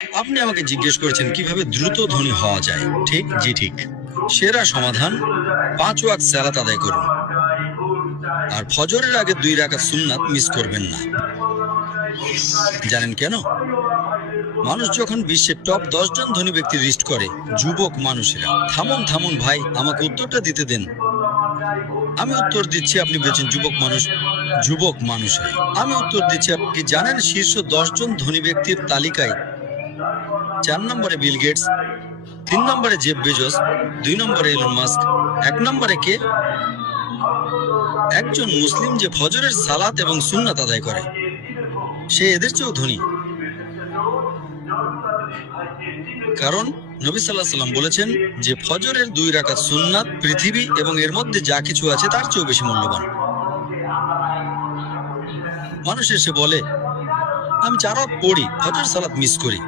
আপনি আমাকে জিজ্ঞেস করেছেন কিভাবে দ্রুত ধনী হওয়া যায়। ঠিক? জি ঠিক। সেরা সমাধান, 5 ওয়াক্ত সালাত আদায় করুন আর ফজরের আগে 2 রাকাত সুন্নাত মিস করবেন না। জানেন কেন? মানুষ যখন বিশ্বের টপ 10 জন ধনী ব্যক্তির লিস্ট করে, যুবক মানুষেরা। থামুন থামুন ভাই, আমাকে উত্তরটা দিতে দেন। আমি উত্তর দিচ্ছি, আপনি বলছেন যুবক মানুষ। যুবক মানুষেরা, আমি উত্তর দিচ্ছি। আপনি কি জানেন শীর্ষ 10 জন ধনী ব্যক্তির তালিকায় 4 নম্বরে বিল গেটস, 3 নম্বরে জেফ বেজোস, 2 নম্বরে এলন মাস্ক, 1 নম্বরে কে? একজন মুসলিম যে ফজরের সালাত এবং সুন্নাত আদায় করে, সে এদের চেয়েও ধনী। কারণ নবী সাল্লাল্লাহু আলাইহি সাল্লাম বলেছেন যে ফজরের 2 রাকাত সুন্নাত পৃথিবী এবং এর মধ্যে যা কিছু আছে তার চেয়েও বেশি মূল্যবান। মানুষ এসে বলে, আমি 4 ওয়াক্ত পড়ি, ফজর সালাত মিস করি।